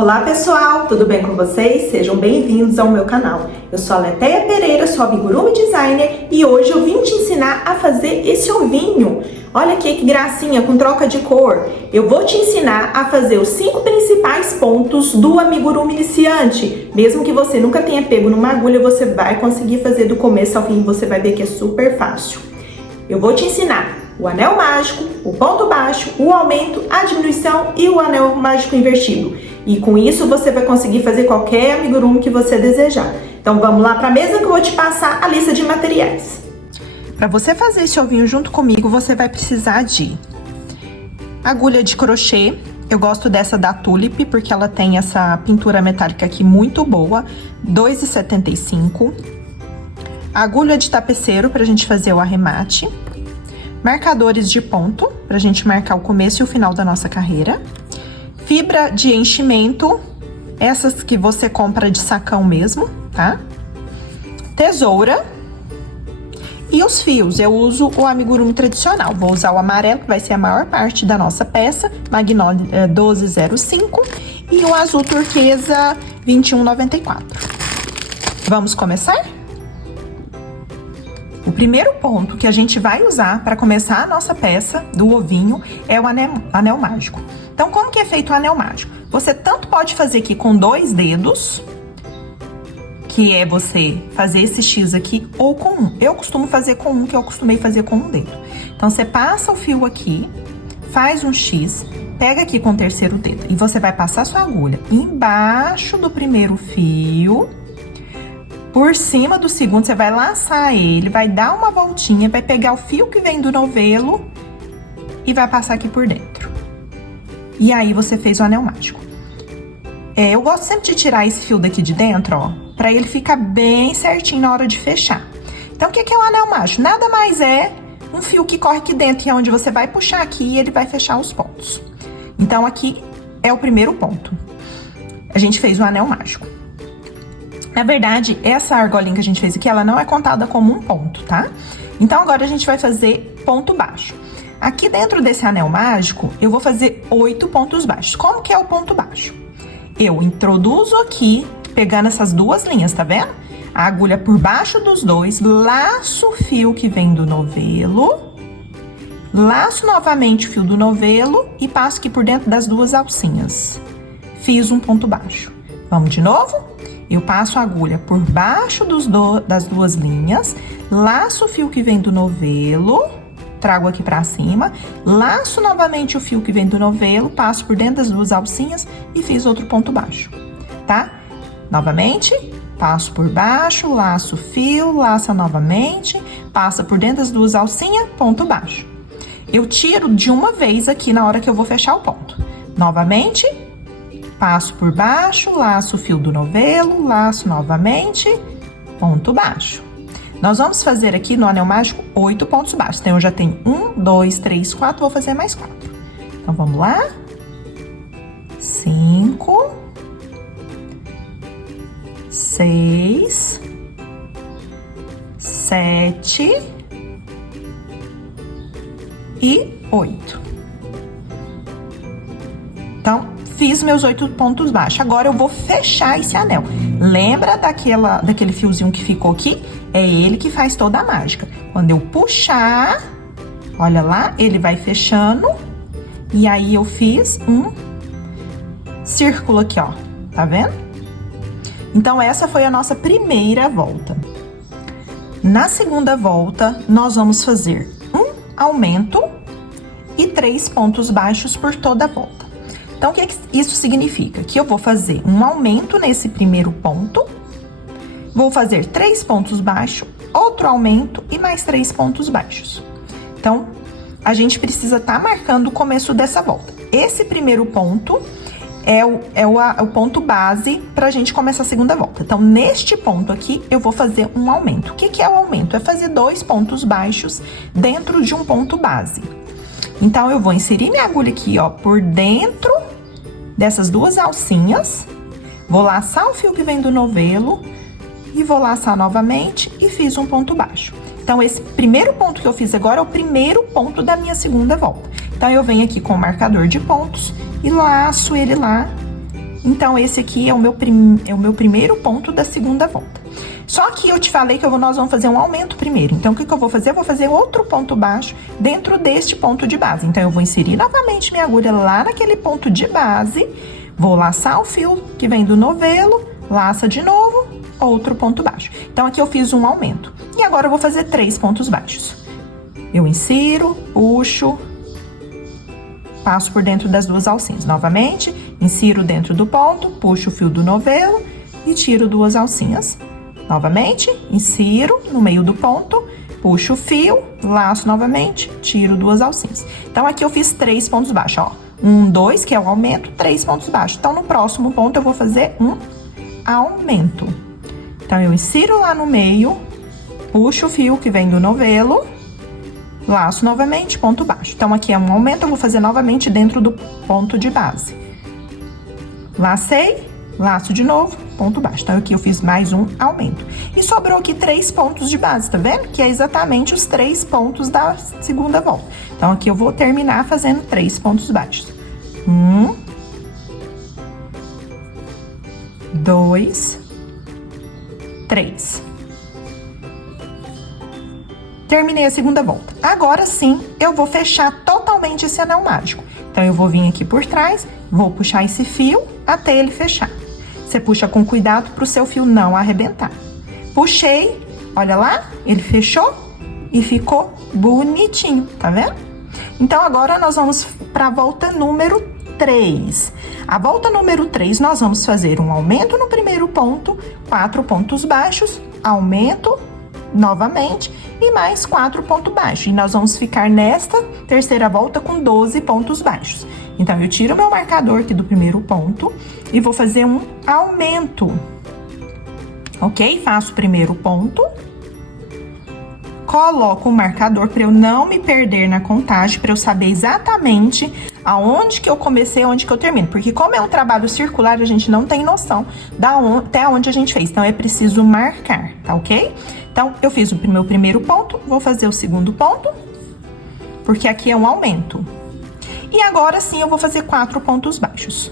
Olá pessoal, tudo bem com vocês? Sejam bem-vindos ao meu canal. Eu sou a Letéia Pereira, sou amigurumi designer e hoje eu vim te ensinar a fazer esse ovinho. Olha aqui que gracinha, com troca de cor. Eu vou te ensinar a fazer os 5 principais pontos do amigurumi iniciante. Mesmo que você nunca tenha pego numa agulha, você vai conseguir fazer do começo ao fim, você vai ver que é super fácil. Eu vou te ensinar o anel mágico, o ponto baixo, o aumento, a diminuição e o anel mágico invertido. E com isso você vai conseguir fazer qualquer amigurumi que você desejar. Então vamos lá para a mesa que eu vou te passar a lista de materiais. Para você fazer esse ovinho junto comigo, você vai precisar de agulha de crochê. Eu gosto dessa da Tulip, porque ela tem essa pintura metálica aqui muito boa, R$ 2,75. Agulha de tapeceiro para a gente fazer o arremate. Marcadores de ponto, para a gente marcar o começo e o final da nossa carreira. Fibra de enchimento, essas que você compra de sacão mesmo, tá? Tesoura. E os fios, eu uso o amigurumi tradicional. Vou usar o amarelo, que vai ser a maior parte da nossa peça, Magnólia 1205. E o azul turquesa 2194. Vamos começar? O primeiro ponto que a gente vai usar para começar a nossa peça do ovinho é o anel mágico. Então, como que é feito o anel mágico? Você tanto pode fazer aqui com 2 dedos, que é você fazer esse X aqui, ou com um. Eu costumo fazer com um, que eu acostumei fazer com um dedo. Então, você passa o fio aqui, faz um X, pega aqui com o terceiro dedo e você vai passar sua agulha embaixo do primeiro fio. Por cima do segundo, você vai laçar ele, vai dar uma voltinha, vai pegar o fio que vem do novelo e vai passar aqui por dentro. E aí, você fez o anel mágico. Eu gosto sempre de tirar esse fio daqui de dentro, ó, pra ele ficar bem certinho na hora de fechar. Então, o que é o anel mágico? Nada mais é um fio que corre aqui dentro, e é onde você vai puxar aqui e ele vai fechar os pontos. Então, aqui é o primeiro ponto. A gente fez o anel mágico. Na verdade, essa argolinha que a gente fez aqui, ela não é contada como um ponto, tá? Então, agora a gente vai fazer ponto baixo. Aqui dentro desse anel mágico, eu vou fazer 8 pontos baixos. Como que é o ponto baixo? Eu introduzo aqui, pegando essas duas linhas, tá vendo? A agulha por baixo dos dois, laço o fio que vem do novelo, laço novamente o fio do novelo e passo aqui por dentro das duas alcinhas. Fiz um ponto baixo. Vamos de novo? Eu passo a agulha por baixo das duas linhas, laço o fio que vem do novelo, trago aqui pra cima, laço novamente o fio que vem do novelo, passo por dentro das duas alcinhas e fiz outro ponto baixo, tá? Novamente, passo por baixo, laço o fio, laça novamente, passa por dentro das duas alcinhas, ponto baixo. Eu tiro de uma vez aqui na hora que eu vou fechar o ponto. Novamente, passo por baixo, laço o fio do novelo, laço novamente, ponto baixo. Nós vamos fazer aqui no anel mágico 8 pontos baixos. Então, eu já tenho 1, 2, 3, 4, vou fazer mais 4. Então, vamos lá. 5, 6, 7 e 8. Então, fiz meus 8 pontos baixos. Agora, eu vou fechar esse anel. Lembra daquele fiozinho que ficou aqui? É ele que faz toda a mágica. Quando eu puxar, olha lá, ele vai fechando. E aí, eu fiz um círculo aqui, ó. Tá vendo? Então, essa foi a nossa primeira volta. Na segunda volta, nós vamos fazer um aumento e 3 pontos baixos por toda a volta. Então, o que isso significa? Que eu vou fazer um aumento nesse primeiro ponto, vou fazer 3 pontos baixos, outro aumento e mais 3 pontos baixos. Então, a gente precisa estar marcando o começo dessa volta. Esse primeiro ponto é o ponto base pra gente começar a segunda volta. Então, neste ponto aqui, eu vou fazer um aumento. O que é o aumento? É fazer 2 pontos baixos dentro de um ponto base. Então, eu vou inserir minha agulha aqui, ó, por dentro dessas duas alcinhas, vou laçar o fio que vem do novelo e vou laçar novamente e fiz um ponto baixo. Então, esse primeiro ponto que eu fiz agora é o primeiro ponto da minha segunda volta. Então, eu venho aqui com o marcador de pontos e laço ele lá Então, esse aqui é o meu primeiro ponto da segunda volta. Só que eu te falei que nós vamos fazer um aumento primeiro. Então, o que eu vou fazer? Eu vou fazer outro ponto baixo dentro deste ponto de base. Então, eu vou inserir novamente minha agulha lá naquele ponto de base. Vou laçar o fio que vem do novelo, laça de novo, outro ponto baixo. Então, aqui eu fiz um aumento. E agora eu vou fazer 3 pontos baixos. Eu insiro, puxo, passo por dentro das 2 alcinhas. Novamente, insiro dentro do ponto, puxo o fio do novelo e tiro 2 alcinhas. Novamente, insiro no meio do ponto, puxo o fio, laço novamente, tiro 2 alcinhas. Então, aqui eu fiz 3 pontos baixos, ó. 1, 2, que é o aumento, 3 pontos baixos. Então, no próximo ponto, eu vou fazer um aumento. Então, eu insiro lá no meio, puxo o fio que vem do novelo, laço novamente, ponto baixo. Então, aqui é um aumento, eu vou fazer novamente dentro do ponto de base. Lacei, laço de novo, ponto baixo. Então, aqui eu fiz mais um aumento. E sobrou aqui 3 pontos de base, tá vendo? Que é exatamente os 3 pontos da segunda volta. Então, aqui eu vou terminar fazendo 3 pontos baixos. 1, 2, 3. Terminei a segunda volta. Agora sim, eu vou fechar totalmente esse anel mágico. Então, eu vou vir aqui por trás, vou puxar esse fio até ele fechar. Você puxa com cuidado para o seu fio não arrebentar. Puxei, olha lá, ele fechou e ficou bonitinho, tá vendo? Então, agora nós vamos para a volta número 3. A volta número 3, nós vamos fazer um aumento no primeiro ponto, 4 pontos baixos, aumento novamente e mais 4 pontos baixos. E nós vamos ficar nesta terceira volta com 12 pontos baixos. Então, eu tiro meu marcador aqui do primeiro ponto e vou fazer um aumento. Ok? Faço o primeiro ponto. Coloco o marcador para eu não me perder na contagem, para eu saber exatamente aonde que eu comecei e onde que eu termino. Porque como é um trabalho circular, a gente não tem noção até onde a gente fez. Então, é preciso marcar, tá ok? Então, eu fiz o meu primeiro ponto, vou fazer o segundo ponto, porque aqui é um aumento. E agora sim, eu vou fazer 4 pontos baixos.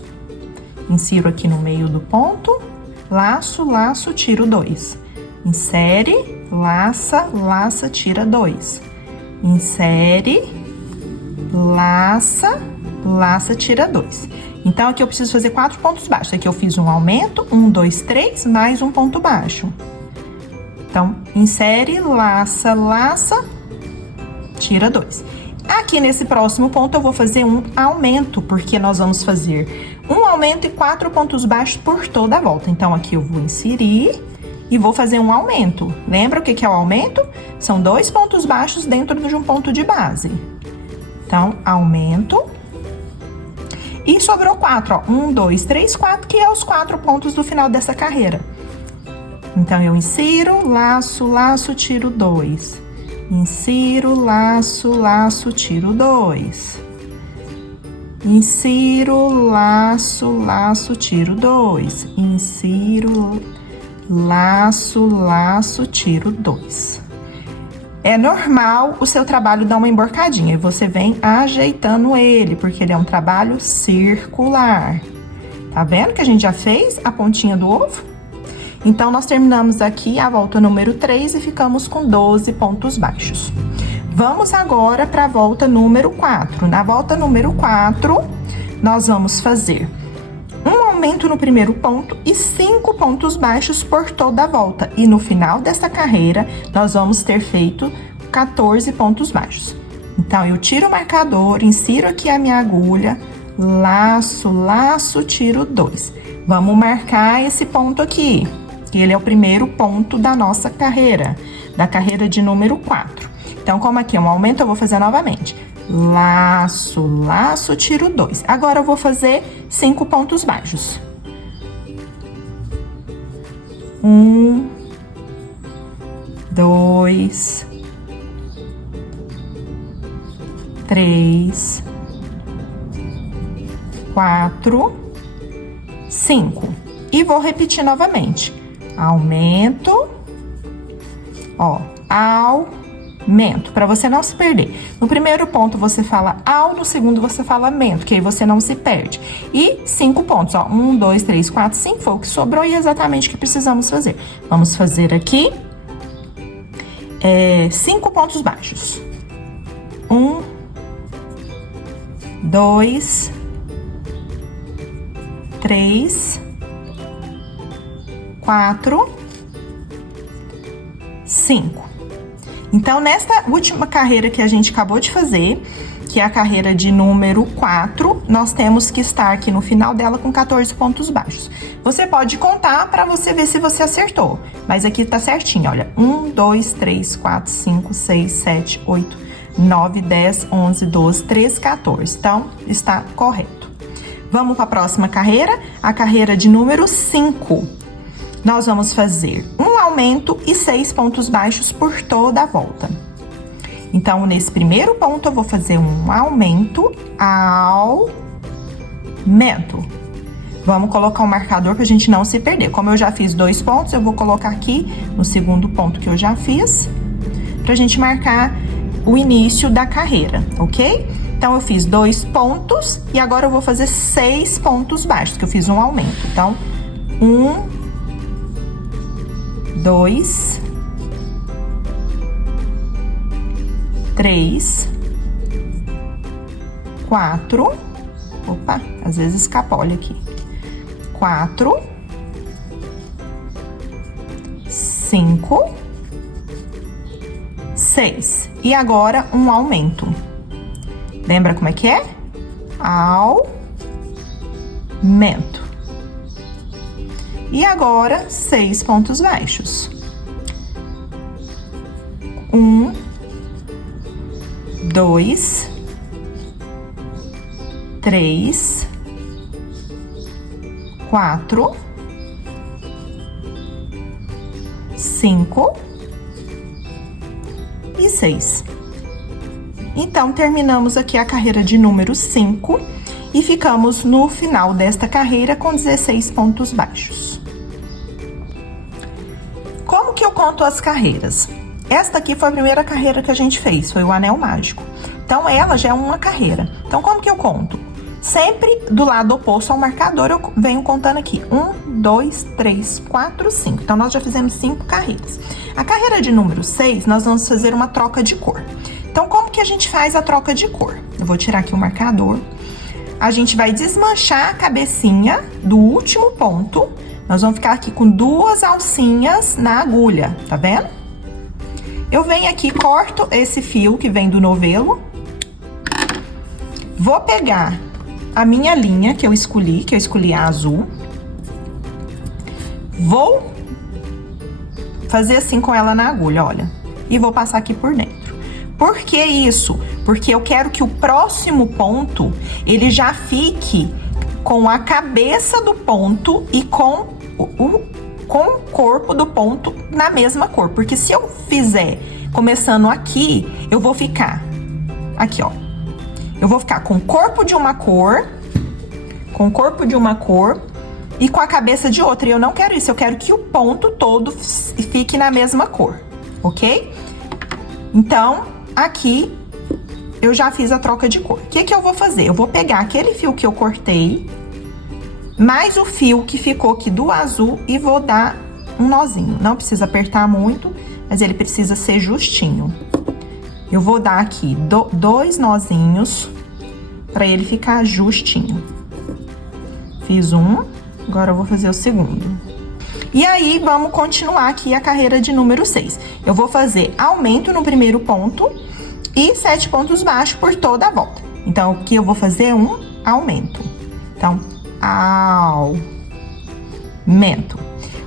Insiro aqui no meio do ponto, laço, laço, tiro 2. Insere, laça, laça, tira 2. Insere, laça, laça, tira 2. Então, aqui eu preciso fazer 4 pontos baixos. Aqui eu fiz um aumento, 1, 2, 3, mais um ponto baixo. Então, insere, laça, laça, tira 2. Aqui nesse próximo ponto eu vou fazer um aumento, porque nós vamos fazer um aumento e 4 pontos baixos por toda a volta. Então, aqui eu vou inserir e vou fazer um aumento. Lembra o que é o aumento? São 2 pontos baixos dentro de um ponto de base. Então, aumento. E sobrou 4, ó. 1, 2, 3, 4, que é os 4 pontos do final dessa carreira. Então, eu insiro, laço, laço, tiro 2. Insiro, laço, laço, tiro 2. Insiro, laço, laço, tiro 2. Insiro, laço, laço, tiro 2. É normal o seu trabalho dar uma emborcadinha e você vem ajeitando ele, porque ele é um trabalho circular. Tá vendo que a gente já fez a pontinha do ovo? Então, nós terminamos aqui a volta número 3 e ficamos com 12 pontos baixos. Vamos agora para a volta número 4. Na volta número 4, nós vamos fazer um aumento no primeiro ponto e 5 pontos baixos por toda a volta. E no final dessa carreira, nós vamos ter feito 14 pontos baixos. Então, eu tiro o marcador, insiro aqui a minha agulha, laço, laço, tiro 2. Vamos marcar esse ponto aqui, que ele é o primeiro ponto da nossa carreira, da carreira de número 4. Então, como aqui é um aumento, eu vou fazer novamente. Laço, laço, tiro 2. Agora, eu vou fazer 5 pontos baixos. 1, 2, 3, 4, 5. E vou repetir novamente. Aumento, ó, aumento, para você não se perder. No primeiro ponto você fala ao, no segundo você fala aumento, que aí você não se perde. E 5 pontos, ó, 1, 2, 3, 4, 5, foi o que sobrou e exatamente o que precisamos fazer. Vamos fazer aqui 5 pontos baixos. 1, 2, 3, 4, 5. Então, nesta última carreira que a gente acabou de fazer, que é a carreira de número 4, nós temos que estar aqui no final dela com 14 pontos baixos. Você pode contar para você ver se você acertou, mas aqui tá certinho, olha. 1, 2, 3, 4, 5, 6, 7, 8, 9, 10, 11, 12, 13, 14. Então, está correto. Vamos para a próxima carreira, a carreira de número 5. Nós vamos fazer um aumento e 6 pontos baixos por toda a volta. Então, nesse primeiro ponto, eu vou fazer um aumento, Vamos colocar um marcador pra gente não se perder. Como eu já fiz 2 pontos, eu vou colocar aqui no segundo ponto que eu já fiz, pra gente marcar o início da carreira, ok? Então, eu fiz 2 pontos e agora eu vou fazer 6 pontos baixos, que eu fiz um aumento. Então, 1, 2, 3, 4, opa, às vezes escapole aqui, 4, 5, 6. E agora um aumento. Lembra como é que é? Aumento. E agora, 6 pontos baixos. 1, 2, 3, 4, 5 e 6. Então, terminamos aqui a carreira de número 5 e ficamos no final desta carreira com 16 pontos baixos. Como que eu conto as carreiras? Esta aqui foi a primeira carreira que a gente fez, foi o anel mágico. Então, ela já é uma carreira. Então, como que eu conto? Sempre do lado oposto ao marcador, eu venho contando aqui. 1, 2, 3, 4, 5. Então, nós já fizemos 5 carreiras. A carreira de número 6, nós vamos fazer uma troca de cor. Então, como que a gente faz a troca de cor? Eu vou tirar aqui o marcador. A gente vai desmanchar a cabecinha do último ponto. Nós vamos ficar aqui com 2 alcinhas na agulha, tá vendo? Eu venho aqui, corto esse fio que vem do novelo. Vou pegar a minha linha que eu escolhi a azul. Vou fazer assim com ela na agulha, olha. E vou passar aqui por dentro. Por que isso? Porque eu quero que o próximo ponto, ele já fique com a cabeça do ponto e com o corpo do ponto na mesma cor. Porque se eu fizer começando aqui, eu vou ficar aqui, ó. Eu vou ficar com o corpo de uma cor, e com a cabeça de outra. E eu não quero isso, eu quero que o ponto todo fique na mesma cor, ok? Então, aqui eu já fiz a troca de cor. O que que eu vou fazer? Eu vou pegar aquele fio que eu cortei, mais o fio que ficou aqui do azul e vou dar um nozinho. Não precisa apertar muito, mas ele precisa ser justinho. Eu vou dar aqui 2 nozinhos para ele ficar justinho. Fiz um, agora eu vou fazer o segundo. E aí, vamos continuar aqui a carreira de número 6. Eu vou fazer aumento no primeiro ponto e 7 pontos baixos por toda a volta. Então, aqui eu vou fazer um aumento. Então, aumento.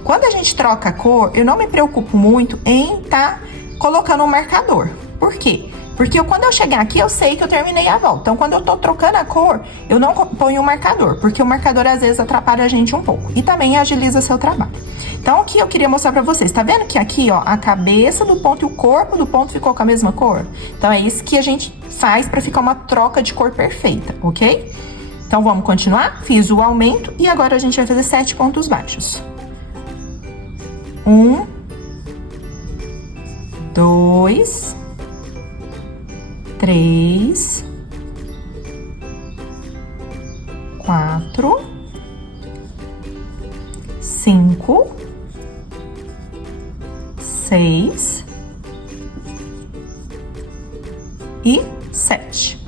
Quando a gente troca a cor, eu não me preocupo muito em tá colocando um marcador. Por quê? Porque quando eu chegar aqui, eu sei que eu terminei a volta. Então, quando eu tô trocando a cor, eu não ponho um marcador. Porque o marcador, às vezes, atrapalha a gente um pouco. E também agiliza seu trabalho. Então, aqui eu queria mostrar pra vocês. Tá vendo que aqui, ó, a cabeça do ponto e o corpo do ponto ficou com a mesma cor? Então, é isso que a gente faz pra ficar uma troca de cor perfeita, ok? Então, vamos continuar? Fiz o aumento e agora a gente vai fazer 7 pontos baixos. 1, 2, 3, 4, 5, 6 e 7.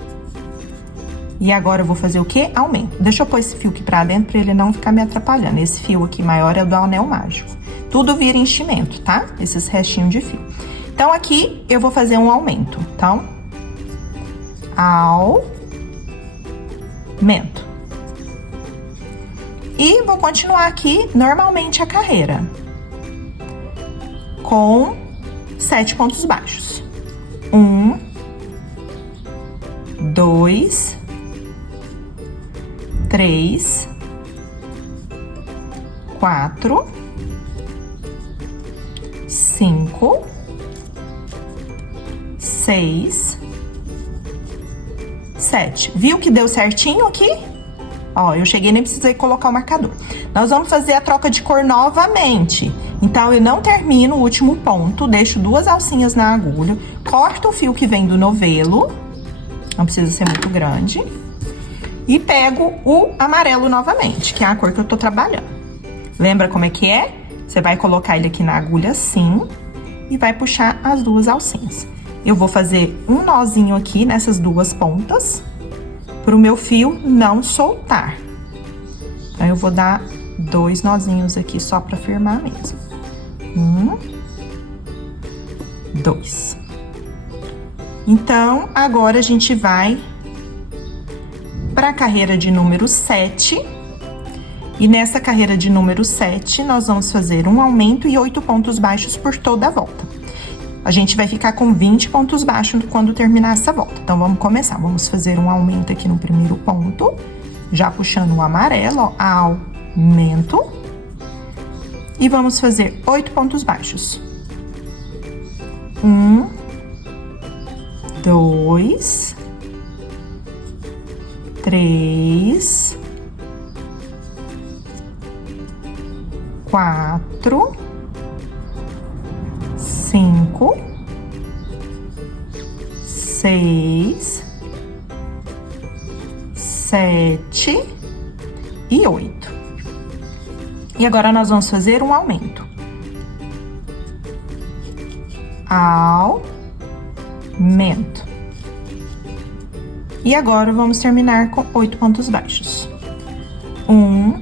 E agora eu vou fazer o quê? Aumento. Deixa eu pôr esse fio aqui pra dentro pra ele não ficar me atrapalhando. Esse fio aqui maior é do anel mágico. Tudo vira enchimento, tá? Esses restinhos de fio. Então, aqui eu vou fazer um aumento. Então, aumento. E vou continuar aqui normalmente a carreira. Com 7 pontos baixos. 1, 2, 3, 4, 5, 6, 7. Viu que deu certinho aqui? Ó, eu cheguei, nem precisei colocar o marcador. Nós vamos fazer a troca de cor novamente. Então, eu não termino o último ponto, deixo 2 alcinhas na agulha, corto o fio que vem do novelo, não precisa ser muito grande, e pego o amarelo novamente, que é a cor que eu tô trabalhando. Lembra como é que é? Você vai colocar ele aqui na agulha assim, e vai puxar as 2 alcinhas. Eu vou fazer um nozinho aqui nessas 2 pontas, pro meu fio não soltar. Então, eu vou dar 2 nozinhos aqui só pra firmar mesmo. 1, 2. Então, agora a gente vai pra carreira de número 7. E nessa carreira de número 7, nós vamos fazer um aumento e 8 pontos baixos por toda a volta. A gente vai ficar com 20 pontos baixos quando terminar essa volta. Então, vamos começar. Vamos fazer um aumento aqui no primeiro ponto, já puxando o amarelo, ó, aumento. E vamos fazer 8 pontos baixos. 1, 2, 3, 4, 5, 6, 7 e 8. E agora nós vamos fazer um aumento. Aumento. E agora vamos terminar com 8 pontos baixos. 1,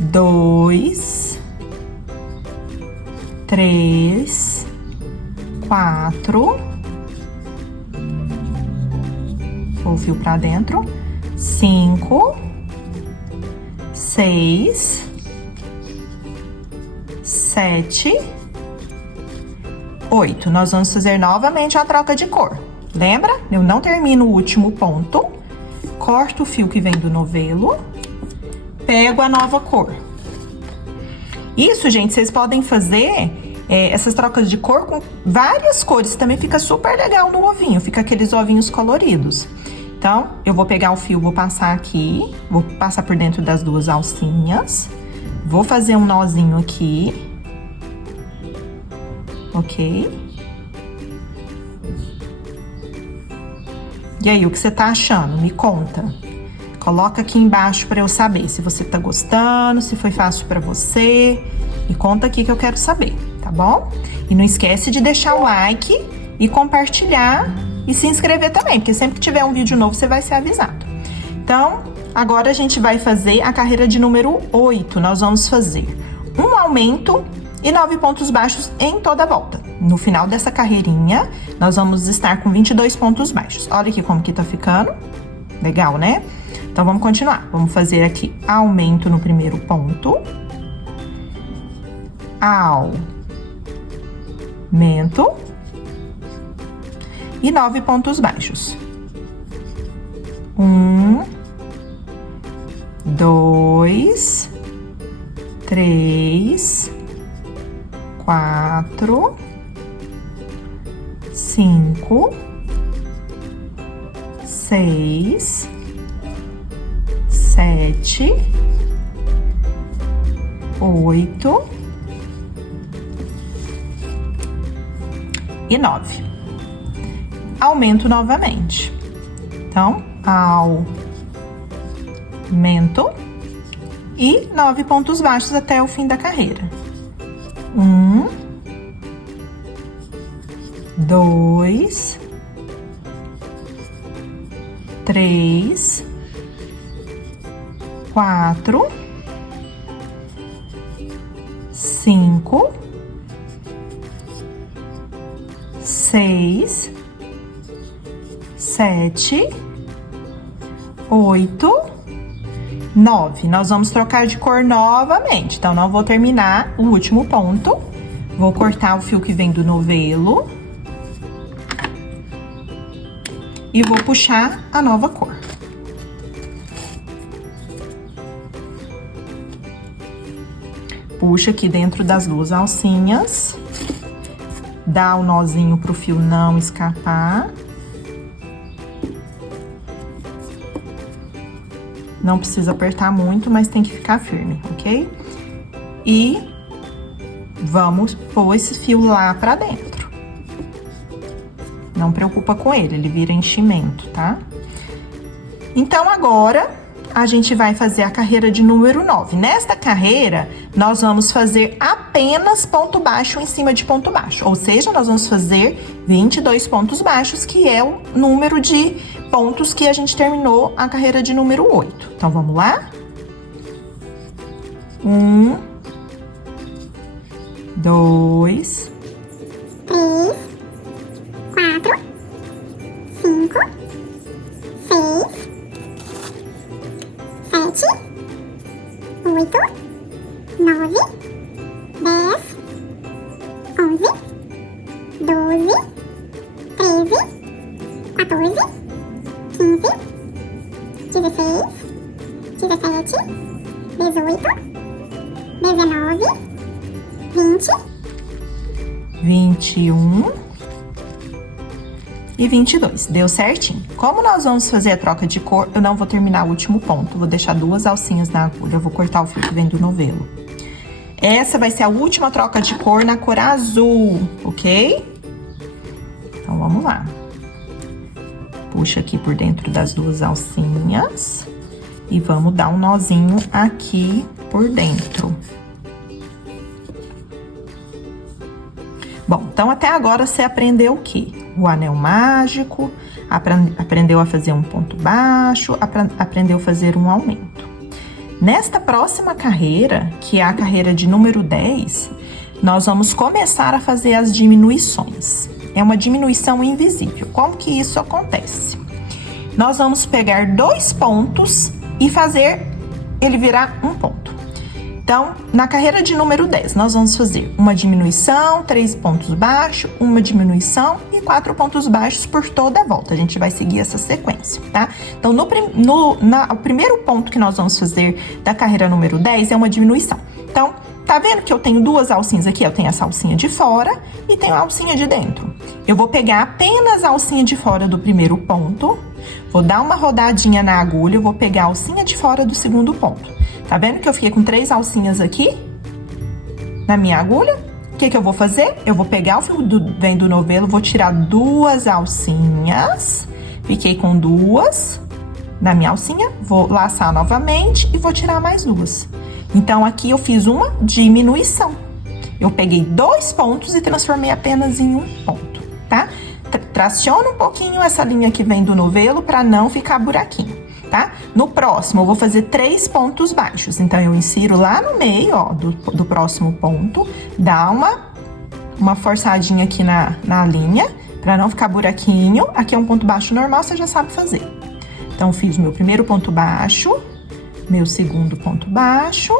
2, 3, 4. Vou o fio pra dentro. 5, 6, 7, 8. Nós vamos fazer novamente a troca de cor. Lembra? Eu não termino o último ponto, corto o fio que vem do novelo, pego a nova cor. Isso, gente, vocês podem fazer essas trocas de cor com várias cores, também fica super legal no ovinho, fica aqueles ovinhos coloridos. Então, eu vou pegar o fio, vou passar aqui, vou passar por dentro das 2 alcinhas, vou fazer um nozinho aqui, ok? E aí, o que você tá achando? Me conta. Coloca aqui embaixo pra eu saber se você tá gostando, se foi fácil pra você. Me conta aqui que eu quero saber, tá bom? E não esquece de deixar o like e compartilhar e se inscrever também, porque sempre que tiver um vídeo novo você vai ser avisado. Então, agora a gente vai fazer a carreira de número 8. Nós vamos fazer um aumento e 9 pontos baixos em toda a volta. No final dessa carreirinha, nós vamos estar com 22 pontos baixos. Olha aqui como que tá ficando. Legal, né? Então, vamos continuar. Vamos fazer aqui aumento no primeiro ponto. Aumento. E 9 pontos baixos. 1, 2, 3, 4, 5, 6, 7, 8 e 9. aumento novamente. Então, aumento e 9 pontos baixos até o fim da carreira. 1, 2, 3, 4, 5, 6, 7, 8, 9. Nós vamos trocar de cor novamente. Então, não vou terminar o último ponto. Vou cortar o fio que vem do novelo. E vou puxar a nova cor. Puxa aqui dentro das duas alcinhas. Dá o nozinho pro fio não escapar. Não precisa apertar muito, mas tem que ficar firme, ok? E vamos pôr esse fio lá pra dentro. Não preocupa com ele, ele vira enchimento, tá? Então, agora, a gente vai fazer a carreira de número 9. Nesta carreira, nós vamos fazer apenas ponto baixo em cima de ponto baixo. Ou seja, nós vamos fazer 22 pontos baixos, que é o número de pontos que a gente terminou a carreira de número 8. Então, vamos lá? 1, 2, 3, 4, 5, 6, 7, 8, 9, 10, 11, 12, 13, 14, 15, 16, 17, 18, 19, 20, 21 e 22. Deu certinho. Como nós vamos fazer a troca de cor, eu não vou terminar o último ponto. Vou deixar duas alcinhas na agulha. Eu vou cortar o fio que vem do novelo. Essa vai ser a última troca de cor na cor azul, ok? Então, vamos lá. Puxa aqui por dentro das duas alcinhas. E vamos dar um nozinho aqui por dentro. Bom, então até agora você aprendeu o quê? O anel mágico, aprendeu a fazer um ponto baixo, aprendeu a fazer um aumento. Nesta próxima carreira, que é a carreira de número 10, nós vamos começar a fazer as diminuições. É uma diminuição invisível. Como que isso acontece? Nós vamos pegar 2 pontos e fazer ele virar um ponto. Então, na carreira de número 10, nós vamos fazer uma diminuição, 3 pontos baixos, uma diminuição e 4 pontos baixos por toda a volta. A gente vai seguir essa sequência, tá? Então, o primeiro ponto que nós vamos fazer da carreira número 10 é uma diminuição. Então, tá vendo que eu tenho duas alcinhas aqui? Eu tenho essa alcinha de fora e tenho a alcinha de dentro. Eu vou pegar apenas a alcinha de fora do primeiro ponto, vou dar uma rodadinha na agulha, eu vou pegar a alcinha de fora do segundo ponto. Tá vendo que eu fiquei com 3 alcinhas aqui na minha agulha? O que eu vou fazer? Eu vou pegar o fio vem do novelo, vou tirar 2 alcinhas, fiquei com 2 na minha alcinha, vou laçar novamente e vou tirar mais 2. Então, aqui eu fiz uma diminuição. Eu peguei 2 pontos e transformei apenas em um ponto, tá? Traciona um pouquinho essa linha que vem do novelo para não ficar buraquinho. Tá? No próximo, eu vou fazer 3 pontos baixos. Então, eu insiro lá no meio, ó, do próximo ponto, dá uma forçadinha aqui na linha, pra não ficar buraquinho. Aqui é um ponto baixo normal, você já sabe fazer. Então, fiz o meu primeiro ponto baixo, meu segundo ponto baixo,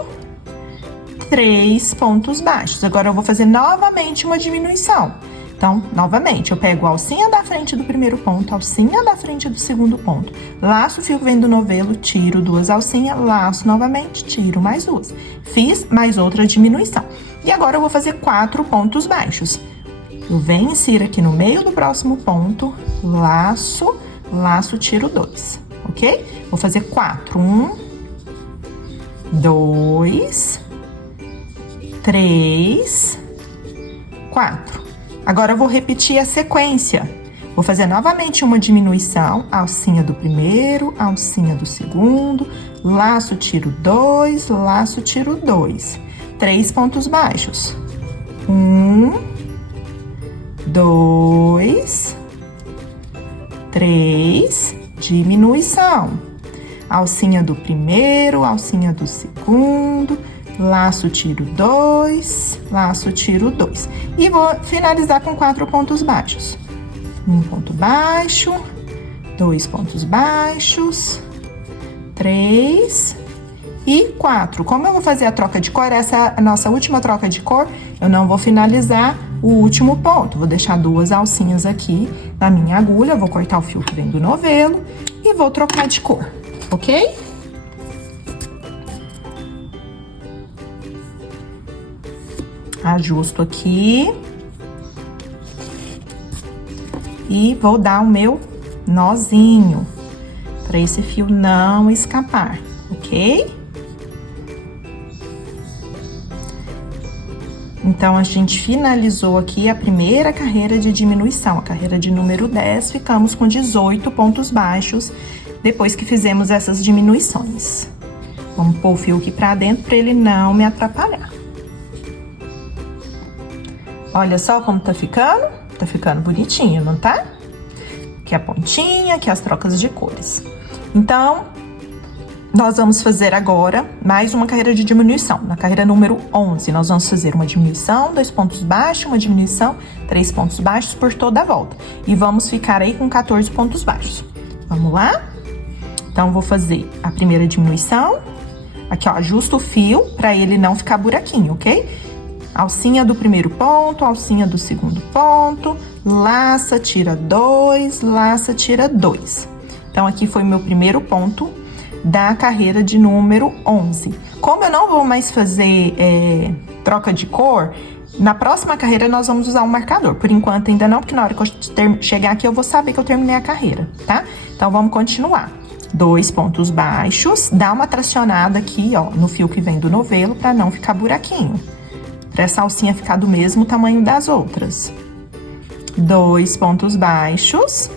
3 pontos baixos. Agora, eu vou fazer novamente uma diminuição. Então, novamente, eu pego a alcinha da frente do primeiro ponto, a alcinha da frente do segundo ponto, laço o fio que vem do novelo, tiro 2 alcinhas, laço novamente, tiro mais 2. Fiz mais outra diminuição. E agora, eu vou fazer 4 pontos baixos. Eu venho, insiro aqui no meio do próximo ponto, laço, laço, tiro 2, ok? Vou fazer 4. 1, 2, 3, 4. Agora, eu vou repetir a sequência. Vou fazer novamente uma diminuição, alcinha do primeiro, alcinha do segundo, laço, tiro 2, laço, tiro 2. 3 pontos baixos. 1, 2, 3, diminuição. Alcinha do primeiro, alcinha do segundo, laço, tiro 2, laço, tiro 2. E vou finalizar com 4 pontos baixos. 1 ponto baixo, 2 pontos baixos, 3 e 4. Como eu vou fazer a troca de cor, essa é a nossa última troca de cor, eu não vou finalizar o último ponto. Vou deixar 2 alcinhas aqui na minha agulha, vou cortar o fio que vem do novelo e vou trocar de cor, ok? Ajusto aqui. E vou dar o meu nozinho, para esse fio não escapar, ok? Então, a gente finalizou aqui a primeira carreira de diminuição, a carreira de número 10, ficamos com 18 pontos baixos, depois que fizemos essas diminuições. Vamos pôr o fio aqui pra dentro, pra ele não me atrapalhar. Olha só como tá ficando. Tá ficando bonitinho, não tá? Aqui a pontinha, aqui as trocas de cores. Então, nós vamos fazer agora mais uma carreira de diminuição. Na carreira número 11, nós vamos fazer uma diminuição, 2 pontos baixos, uma diminuição, 3 pontos baixos por toda a volta. E vamos ficar aí com 14 pontos baixos. Vamos lá? Então, vou fazer a primeira diminuição. Aqui, ó, ajusto o fio pra ele não ficar buraquinho, ok? Alcinha do primeiro ponto, alcinha do segundo ponto, laça, tira 2, laça, tira 2. Então, aqui foi o meu primeiro ponto da carreira de número 11. Como eu não vou mais fazer troca de cor, na próxima carreira nós vamos usar um marcador. Por enquanto ainda não, porque na hora que eu chegar aqui eu vou saber que eu terminei a carreira, tá? Então, vamos continuar. 2 pontos baixos, dá uma tracionada aqui, ó, no fio que vem do novelo, pra não ficar buraquinho. Pra essa alcinha ficar do mesmo tamanho das outras. 2 pontos baixos.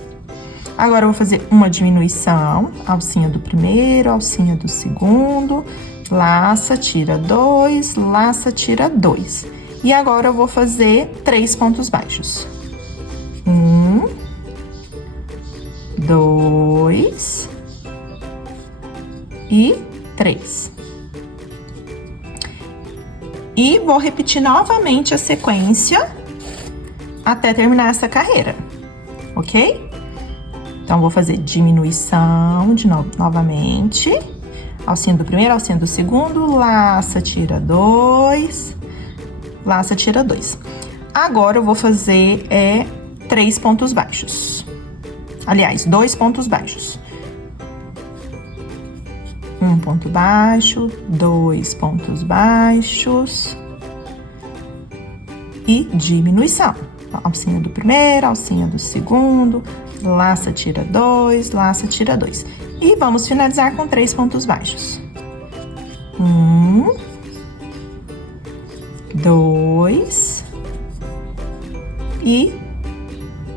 Agora, eu vou fazer uma diminuição. Alcinha do primeiro, alcinha do segundo. Laça, tira 2, laça, tira 2. E agora, eu vou fazer 3 pontos baixos. 1, 2 e 3. E vou repetir novamente a sequência até terminar essa carreira, ok? Então, vou fazer diminuição de novo, novamente. Alcinha do primeiro, alcinha do segundo, laça, tira 2, laça, tira 2. Agora, eu vou fazer 3 pontos baixos. Aliás, 2 pontos baixos. 1 ponto baixo, 2 pontos baixos e diminuição. Alcinha do primeiro, alcinha do segundo, laça, tira 2, laça, tira 2. E vamos finalizar com 3 pontos baixos. 1, 2 e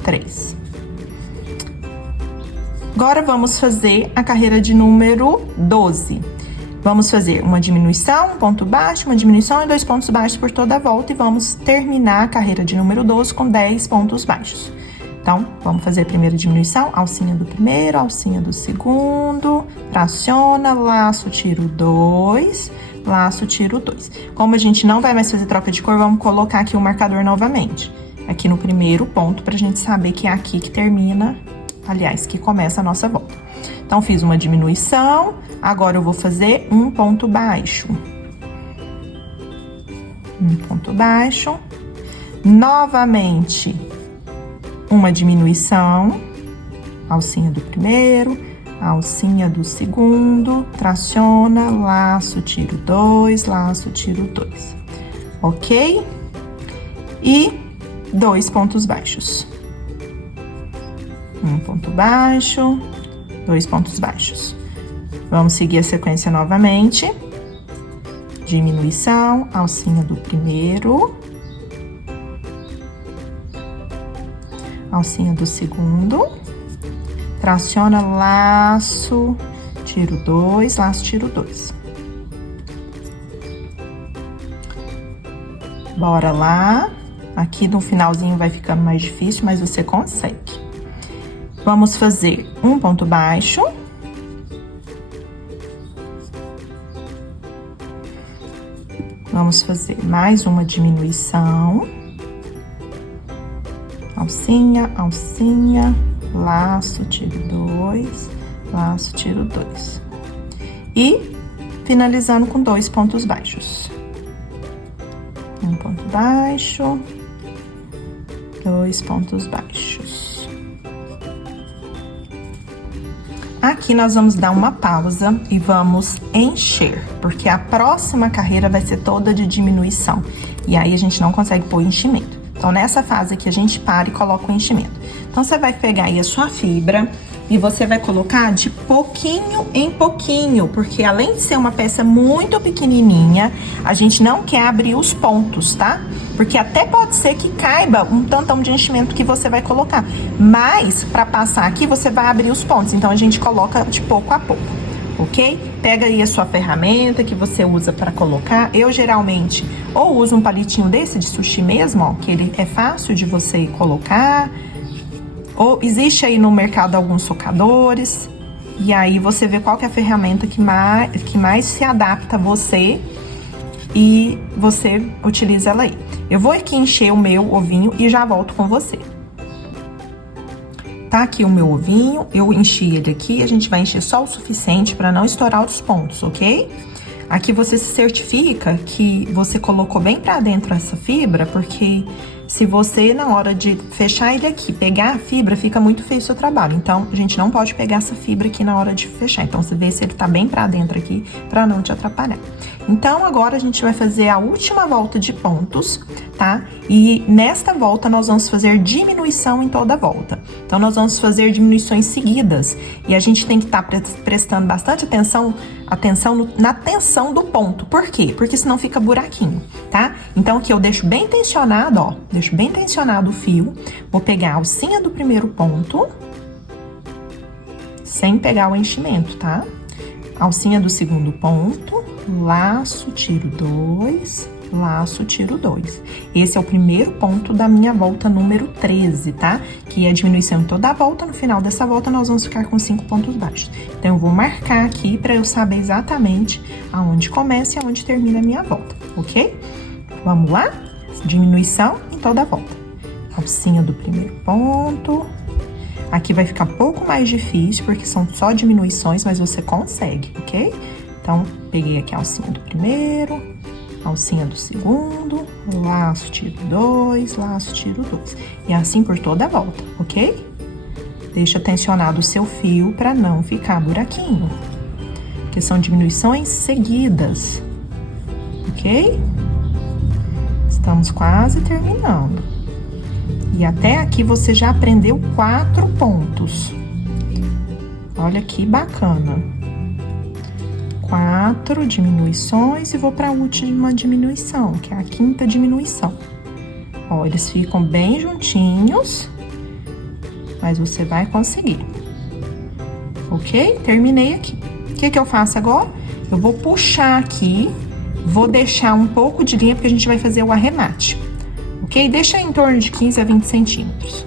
3. Agora, vamos fazer a carreira de número 12. Vamos fazer uma diminuição, um ponto baixo, uma diminuição e 2 pontos baixos por toda a volta. E vamos terminar a carreira de número 12 com 10 pontos baixos. Então, vamos fazer a primeira diminuição, alcinha do primeiro, alcinha do segundo, traciona, laço, tiro 2, laço, tiro 2. Como a gente não vai mais fazer troca de cor, vamos colocar aqui o marcador novamente. Aqui no primeiro ponto, pra gente saber que é aqui que termina... Aliás, que começa a nossa volta. Então, fiz uma diminuição, agora eu vou fazer um ponto baixo. Um ponto baixo. Novamente, uma diminuição. Alcinha do primeiro, alcinha do segundo, traciona, laço, tiro 2, laço, tiro 2. Ok? E 2 pontos baixos. Um ponto baixo, 2 pontos baixos. Vamos seguir a sequência novamente. Diminuição, alcinha do primeiro, alcinha do segundo, traciona, laço, tiro 2, laço, tiro 2. Bora lá. Aqui no finalzinho vai ficando mais difícil, mas você consegue. Vamos fazer um ponto baixo. Vamos fazer mais uma diminuição. Alcinha, alcinha, laço, tiro 2, laço, tiro 2. E finalizando com 2 pontos baixos. Um ponto baixo, 2 pontos baixos. Aqui nós vamos dar uma pausa e vamos encher, porque a próxima carreira vai ser toda de diminuição. E aí a gente não consegue pôr enchimento. Então, nessa fase aqui, a gente para e coloca o enchimento. Então, você vai pegar aí a sua fibra e você vai colocar de pouquinho em pouquinho, porque além de ser uma peça muito pequenininha, a gente não quer abrir os pontos, tá? Porque até pode ser que caiba um tantão de enchimento que você vai colocar, mas para passar aqui, você vai abrir os pontos. Então, a gente coloca de pouco a pouco, ok? Pega aí a sua ferramenta que você usa para colocar. Eu geralmente ou uso um palitinho desse de sushi mesmo, ó, que ele é fácil de você colocar. Ou existe aí no mercado alguns socadores. E aí você vê qual que é a ferramenta que mais se adapta a você e você utiliza ela aí. Eu vou aqui encher o meu ovinho e já volto com você. Tá aqui o meu ovinho, eu enchi ele aqui, a gente vai encher só o suficiente para não estourar os pontos, ok? Aqui você se certifica que você colocou bem para dentro essa fibra, porque se você, na hora de fechar ele aqui, pegar a fibra, fica muito feio o seu trabalho. Então, a gente não pode pegar essa fibra aqui na hora de fechar. Então, você vê se ele tá bem para dentro aqui, para não te atrapalhar. Então, agora a gente vai fazer a última volta de pontos, tá? E nesta volta, nós vamos fazer diminuição em toda a volta. Então, nós vamos fazer diminuições seguidas. E a gente tem que estar prestando bastante atenção na tensão do ponto. Por quê? Porque senão fica buraquinho, tá? Então, aqui eu deixo bem tensionado, ó. Deixo bem tensionado o fio. Vou pegar a alcinha do primeiro ponto, sem pegar o enchimento, tá? Alcinha do segundo ponto, laço, tiro 2, laço, tiro 2. Esse é o primeiro ponto da minha volta número 13, tá? Que é a diminuição em toda a volta. No final dessa volta, nós vamos ficar com 5 pontos baixos. Então, eu vou marcar aqui para eu saber exatamente aonde começa e aonde termina a minha volta, ok? Vamos lá? Diminuição em toda a volta. Alcinha do primeiro ponto. Aqui vai ficar um pouco mais difícil, porque são só diminuições, mas você consegue, ok? Então, peguei aqui a alcinha do primeiro, alcinha do segundo, laço, tiro 2, laço, tiro 2. E assim por toda a volta, ok? Deixa tensionado o seu fio para não ficar buraquinho, porque são diminuições seguidas, ok? Estamos quase terminando. E até aqui você já aprendeu 4 pontos. Olha que bacana. 4 diminuições e vou para a última diminuição, que é a 5ª diminuição. Ó, eles ficam bem juntinhos, mas você vai conseguir. Ok? Terminei aqui. O que eu faço agora? Eu vou puxar aqui, vou deixar um pouco de linha, porque a gente vai fazer o arremate. Ok? Deixa em torno de 15 a 20 centímetros.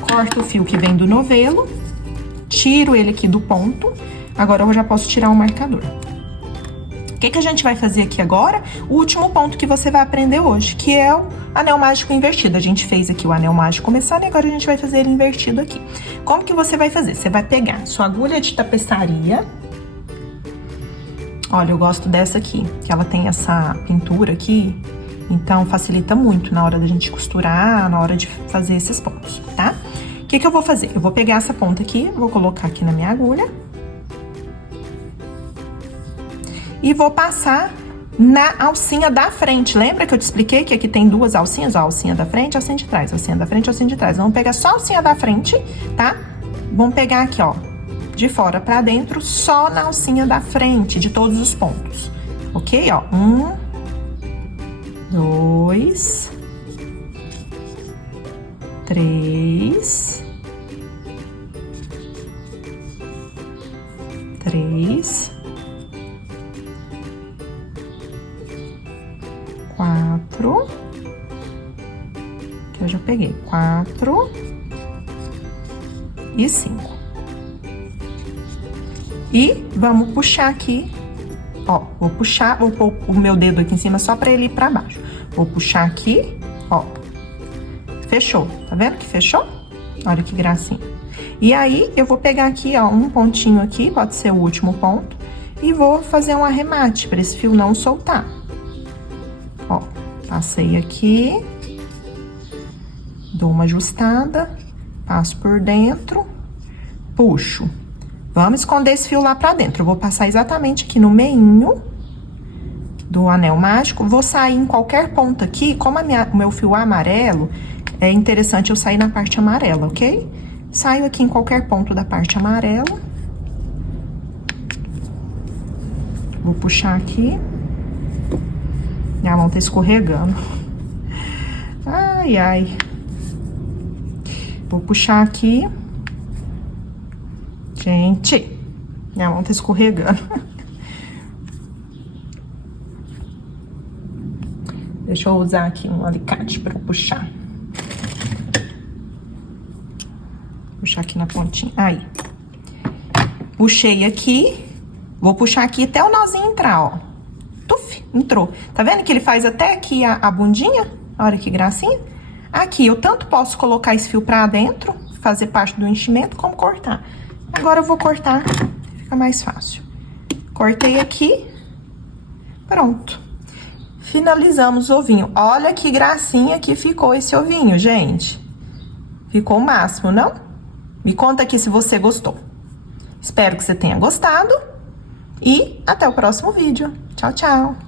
Corto o fio que vem do novelo, tiro ele aqui do ponto. Agora eu já posso tirar o marcador. O que a gente vai fazer aqui agora? O último ponto que você vai aprender hoje, que é o anel mágico invertido. A gente fez aqui o anel mágico começando e agora a gente vai fazer ele invertido aqui. Como que você vai fazer? Você vai pegar sua agulha de tapeçaria. Olha, eu gosto dessa aqui, que ela tem essa pintura aqui, então facilita muito na hora da gente costurar, na hora de fazer esses pontos, tá? O que eu vou fazer? Eu vou pegar essa ponta aqui, vou colocar aqui na minha agulha. E vou passar na alcinha da frente. Lembra que eu te expliquei que aqui tem 2 alcinhas? Ó, a alcinha da frente e a alcinha de trás. A alcinha da frente e a alcinha de trás. Vamos pegar só a alcinha da frente, tá? Vamos pegar aqui, ó, de fora pra dentro, só na alcinha da frente, de todos os pontos. Ok? Ó, 1, 2, 3, 4, que eu já peguei, 4 e 5. E vamos puxar aqui, ó, vou pôr o meu dedo aqui em cima só pra ele ir pra baixo. Vou puxar aqui, ó, fechou, tá vendo que fechou? Olha que gracinha. E aí, eu vou pegar aqui, ó, um pontinho aqui, pode ser o último ponto, e vou fazer um arremate pra esse fio não soltar. Ó, passei aqui, dou uma ajustada, passo por dentro, puxo. Vamos esconder esse fio lá pra dentro. Eu vou passar exatamente aqui no meinho do anel mágico. Vou sair em qualquer ponta aqui. Como o meu fio é amarelo, é interessante eu sair na parte amarela, ok? Saio aqui em qualquer ponto da parte amarela. Vou puxar aqui. Minha mão tá escorregando. Ai, ai. Vou puxar aqui. Gente, minha mão tá escorregando. Deixa eu usar aqui um alicate pra puxar. Puxar aqui na pontinha. Aí. Puxei aqui. Vou puxar aqui até o nozinho entrar, ó. Tuf, entrou. Tá vendo que ele faz até aqui a bundinha? Olha que gracinha. Aqui, eu tanto posso colocar esse fio pra dentro, fazer parte do enchimento, como cortar. Agora eu vou cortar, fica mais fácil. Cortei aqui, pronto. Finalizamos o ovinho. Olha que gracinha que ficou esse ovinho, gente. Ficou o máximo, não? Me conta aqui se você gostou. Espero que você tenha gostado e até o próximo vídeo. Tchau, tchau!